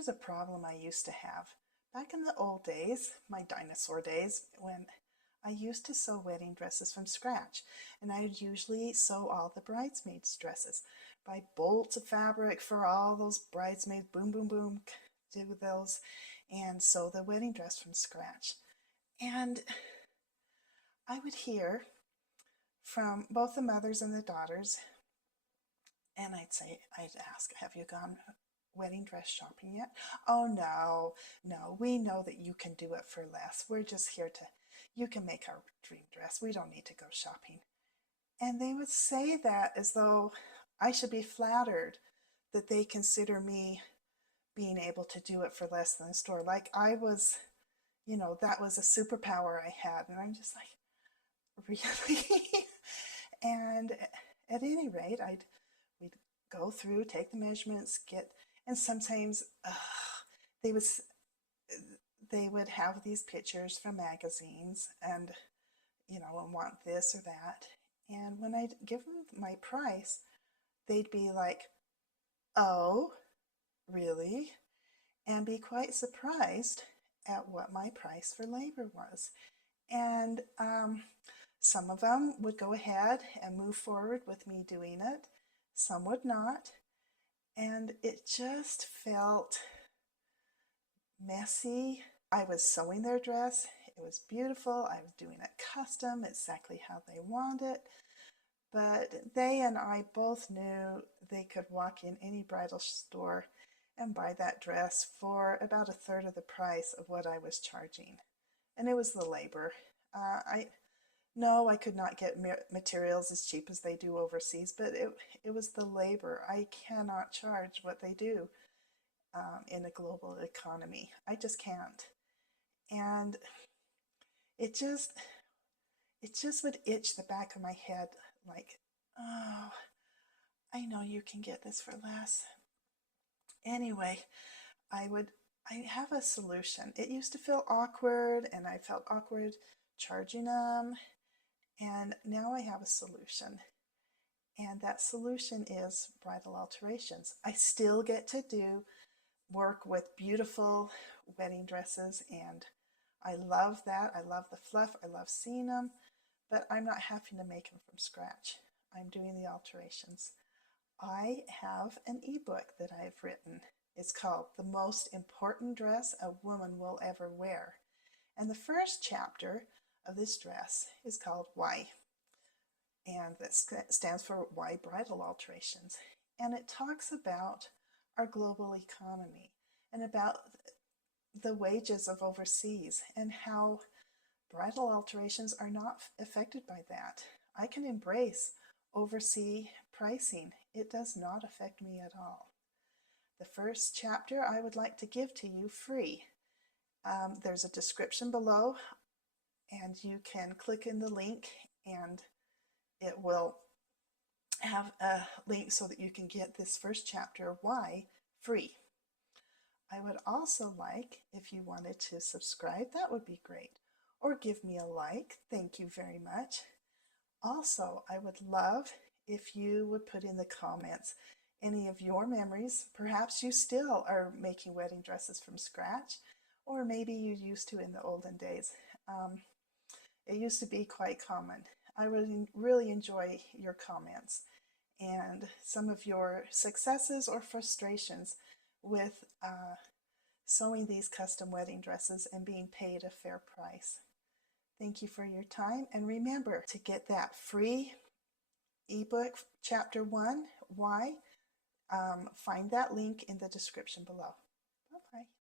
Here's a problem I used to have. Back in the old days, my dinosaur days, when I used to sew wedding dresses from scratch, and I would usually sew all the bridesmaids' dresses. Buy bolts of fabric for all those bridesmaids, boom, boom, boom, do those, and sew the wedding dress from scratch. And I would hear from both the mothers and the daughters, and I'd ask, have you gone wedding dress shopping yet? Oh, no, no, we know that you can do it for less. We're just here to, you can make our dream dress. We don't need to go shopping. And they would say that as though I should be flattered that they consider me being able to do it for less than the store. Like I was, that was a superpower I had. And I'm just like, really? And at any rate, we'd go through, take the measurements, and sometimes they would they would have these pictures from magazines and and want this or that. And when I'd give them my price, they'd be like, "Oh, really?" and be quite surprised at what my price for labor was. And some of them would go ahead and move forward with me doing it. Some would not. And it just felt messy. I was sewing their dress. It was beautiful. I was doing it custom, exactly how they want it. But they and I both knew they could walk in any bridal store and buy that dress for about a third of the price of what I was charging. And it was the labor. I could not get materials as cheap as they do overseas, but it was the labor. I cannot charge what they do in a global economy. I just can't. And it just would itch the back of my head like, oh, I know you can get this for less. Anyway, I have a solution. It used to feel awkward, and I felt awkward charging them, and now I have a solution. And that solution is bridal alterations. I still get to do work with beautiful wedding dresses, and I love that. I love the fluff. I love seeing them, but I'm not having to make them from scratch. I'm doing the alterations. I have an ebook that I've written. It's called The Most Important Dress a Woman Will Ever Wear. And the first chapter of this dress is called Why. And that stands for Why Bridal Alterations. And it talks about our global economy and about the wages of overseas and how bridal alterations are not affected by that. I can embrace overseas pricing. It does not affect me at all. The first chapter I would like to give to you free. There's a description below, and you can click in the link, and it will have a link so that you can get this first chapter, Why, free. I would also like, if you wanted to subscribe, that would be great. Or give me a like. Thank you very much. Also, I would love if you would put in the comments any of your memories. Perhaps you still are making wedding dresses from scratch, or maybe you used to in the olden days. It used to be quite common. I would really enjoy your comments and some of your successes or frustrations with sewing these custom wedding dresses and being paid a fair price. Thank you for your time, and remember to get that free ebook, Chapter 1, Why, find that link in the description below. Bye-bye.